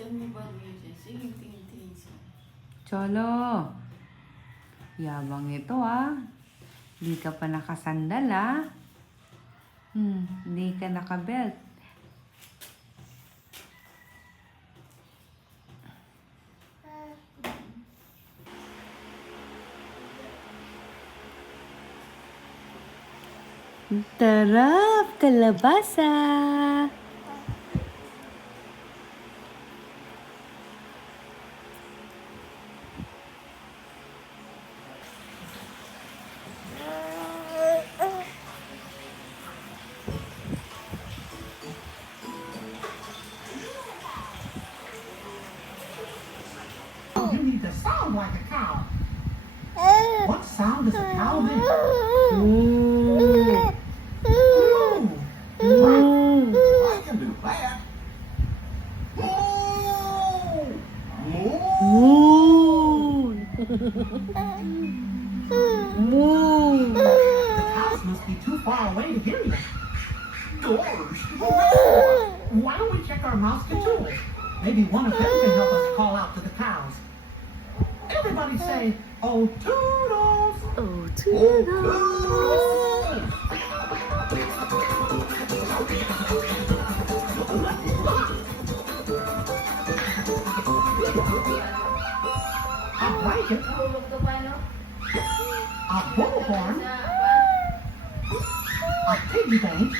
Tell me about music. Singing, tingin song. Cholo, yabang ito ah. Hindi ka pa nakasandal ah. Hindi ka nakabelt. Tarap, kalabasa. You need to sound like a cow. What sound does a cow make? Moo. I can do that. Moo. Moon. Moon. The cows must be too far away to hear you. Gosh. Why don't we check our mouse controls? Maybe one of them can help us call out to the cows. Everybody say, "Oh, toodles!" Oh, A blanket, a bullhorn, a piggy bank.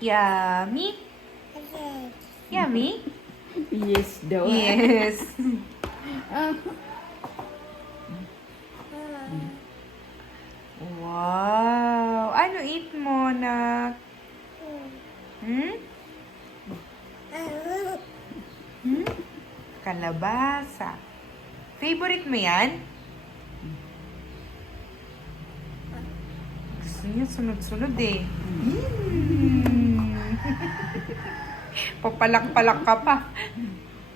Yummy? Yummy? Yes daw. Yes. Wow! Ano eat mo, nak? Kalabasa. Favorite mo yan? Gusto niya sunod-sunod eh. Papalak-palak ka pa.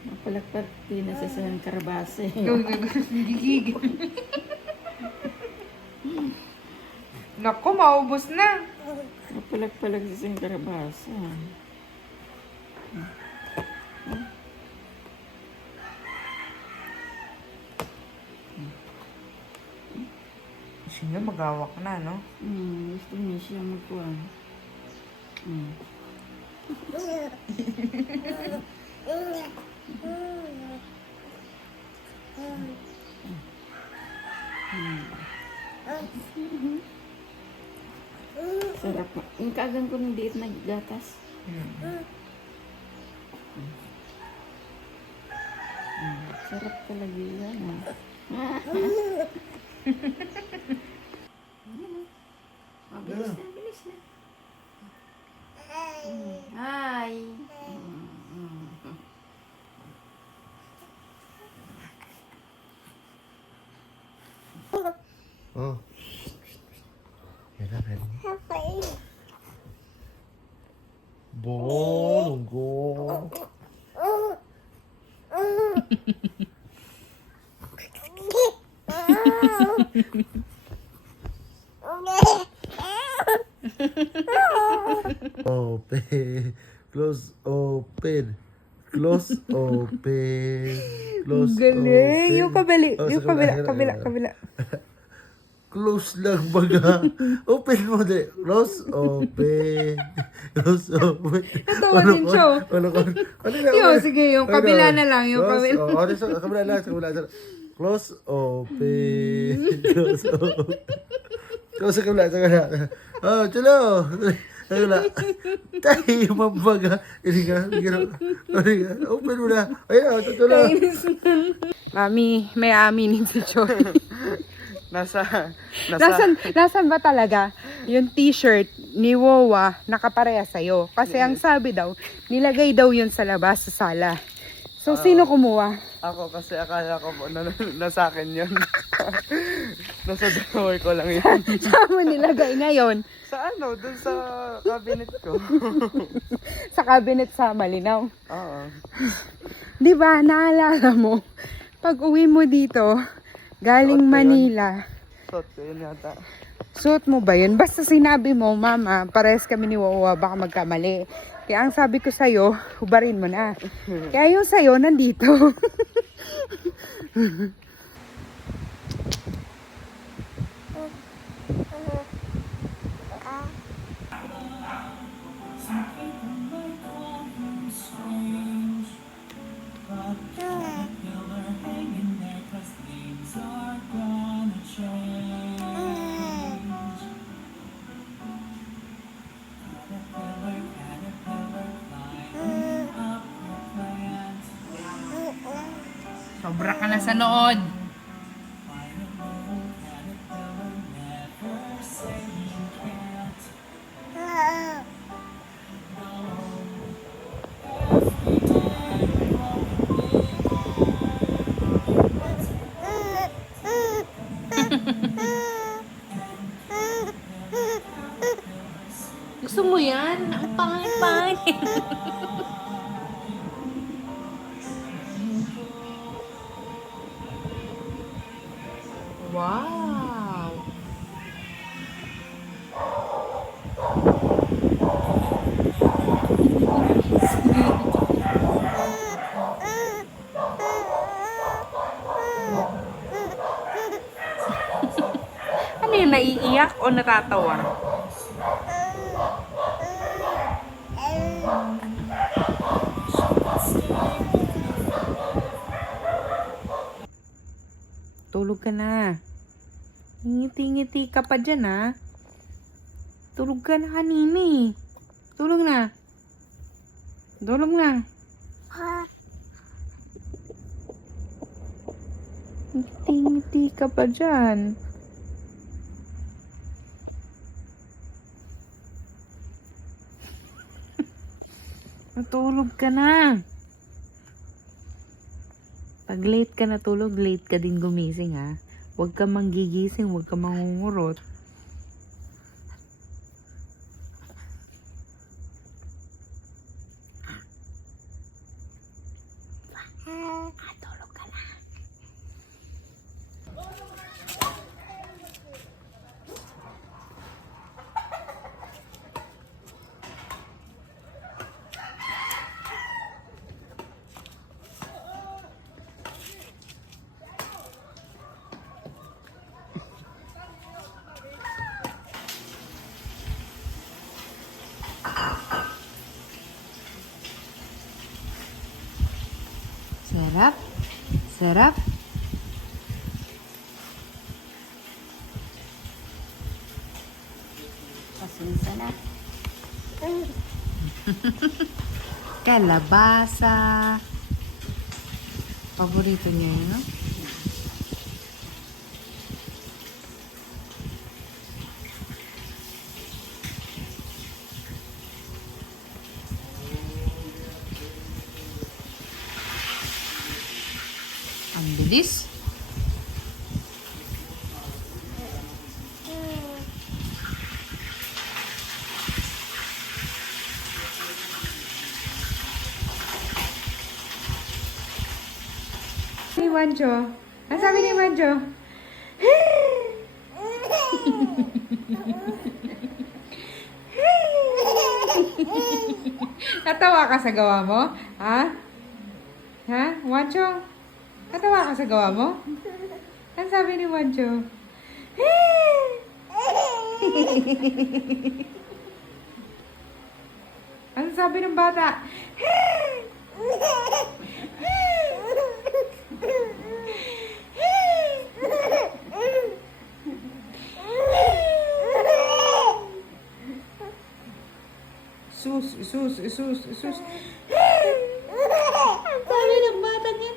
Mapalakpat din na sa karabase. Gigigil. Naku, maubos na. Mapalak-palak sa karabase. Gusto niya magawak na, no? Gusto niya siya magkuhan. Sarap pa. Yung kagang ko ng diit na gatas. Sarap talaga yan. Bilis na, bilis na. Hi. Oh. Yan na. Bolonggo. Open. Close. Open. Close. Open. Close. Galing. Yung kabili. Oh, Yung sa kabila. Close lang baga. Open mo din. Close, open. Close, open. Natawa din siya. Sige, yung kabila na lang. Yung kabila. Kabila lang. Close, open. Close, open. Close sa kabila. Oh, chulo. Wala. Tayo, mabaga. Hindi ka. Open mo na. Ayun, tutulo. Mami, may aminin si Joy. Nasa Nasaan ba talaga yung t-shirt ni Wowa nakapareha sa'yo? Kasi ang sabi daw, nilagay daw yun sa labas sa sala. So, sino kumuha? ako kasi akala ko po nasa akin yun. Nasa drawer ko lang yun. Saan mo nilagay ngayon? Sa ano, dun sa cabinet ko. Sa cabinet sa Malinaw. Oo. Di ba, naalala mo, pag uwi mo dito, galing Suot ko yun. Manila, Suot ko yun yata. Suot mo ba yun? Basta sinabi mo, Mama, parehas kami ni Wawa, baka magkamali. Kaya ang sabi ko sa'yo, hubarin mo na. Kaya yung sa'yo, nandito. Sobra ka na sa nood. Gusto mo yan? Ang pangit-pangit. Wow! Ano yun? Naiiyak o natatawa? Tulog ka na. Ngiti-ngiti ka pa dyan, ha? Tulog ka na kanina, eh. Tulog na. Tulog na. Ngiti-ngiti ka pa dyan. Matulog ka na. Pag late ka natulog, late ka din gumising, ha? Huwag ka manggigising, huwag ka mangungurot. Tulog ka na. Sarap. Sarap. Pasensya na. Kalabasa. Paborito niya yun, no? Ang bilis. Ni Wanjo. Ang sabi ni Wanjo? Natawa ka sa gawa mo? Ha? Ha? Wanjo? Natawa ka sa gawa mo? Ang sabi ni Wanjo? Ano sabi ng bata? Sus, sus, sus, sus. Ang sabi ng bata niya.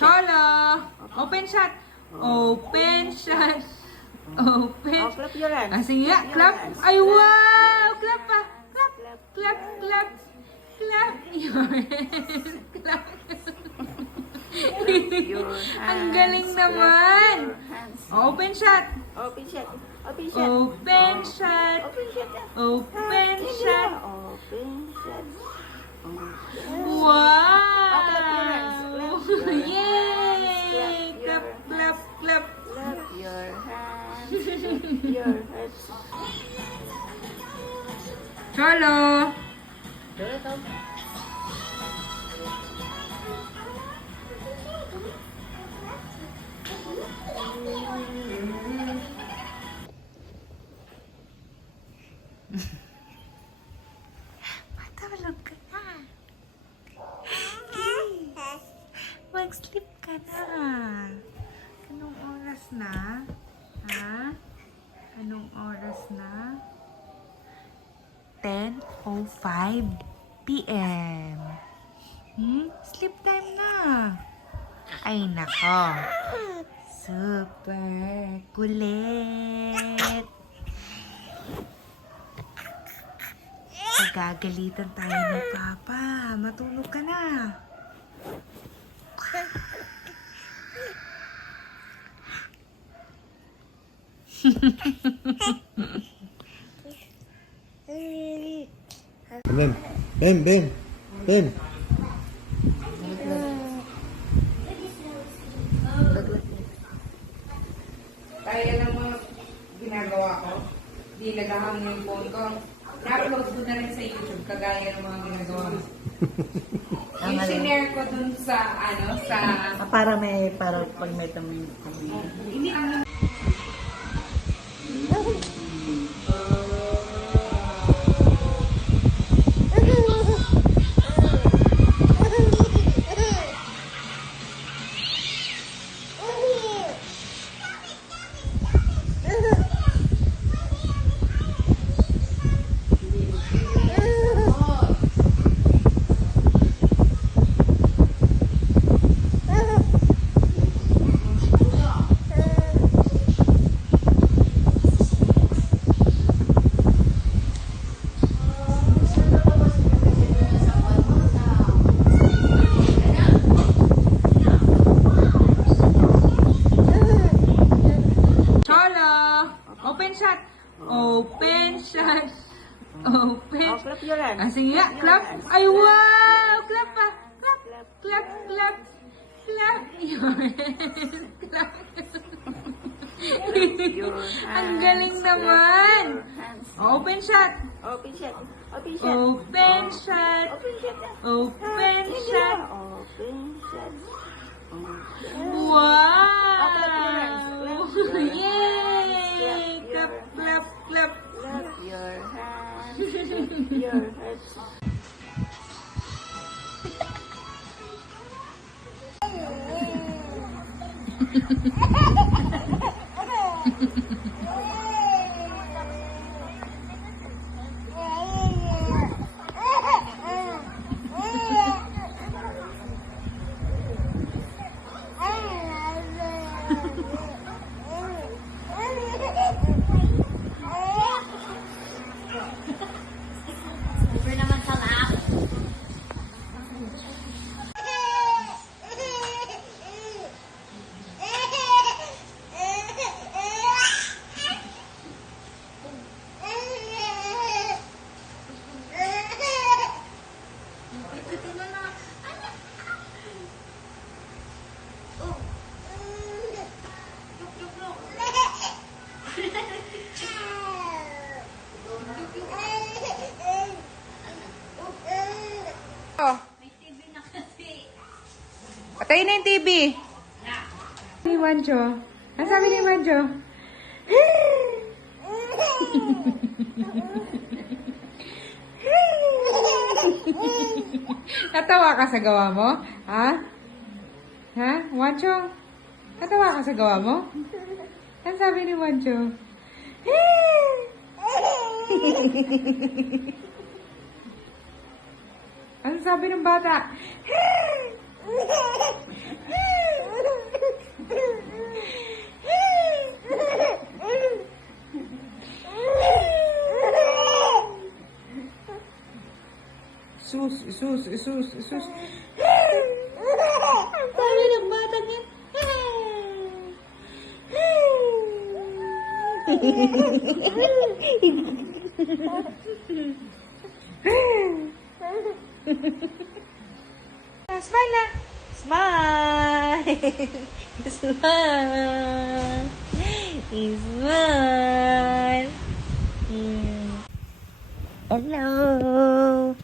Cholo! Open shot! Open shot! Open Oh, clap your hands. sige nga, clap. hands. Ay, wow! Clap pa. Clap, clap, clap. Clap your hands. Clap. Ang galing naman. Hands. Open shot. Open shot. Open shot. Open shot. Open shot. Open shot. Open shot. Wow! Clap your hands. Clap your hands. Yay! Clap, clap, clap. Clap your hands. Clap your hands. Cholo! Matulog ka na. Mag-sleep ka na. Anong oras na? Ha? Anong oras na? 10:05 p.m. Sleep time na. Ay, nako. Super kulit. Pagagalitan tayo ni Papa. Matulog ka na. Bim, Bim, Bim, Bim. Kaya lang mga ginagawa ko. Di nagahang yung phone ko. Na-upload ko na rin sa YouTube, kagaya ng mga ginagawa ko. Yung sinare ko dun sa, sa... Para pag may tamang. Hindi, Cholo! Open shot! Open shot! Open Oh, clap your hands. sige nga, clap. Ay, wow! Clap pa. Clap, clap, clap. Clap your hands. Clap. Ang galing naman. Hands. Open shot. Open shot. Open shot. Open shot. Open shot. Open shot. Open shot. Wow! Yay! Clap, clap, clap. Clap your hands. Clap your hands. Patayin na yung TV. Ni Wancho. Ano sabi ni Wancho? Natawa ka sa gawa mo? Ha? Ha? Wancho? Natawa ka sa gawa mo? Ano sabi ni Wancho? Ano sabi ng bata? Isus, isus, isus. Ang dami ng batang yan. Smile na. Smile. Smile. Smile. Hello.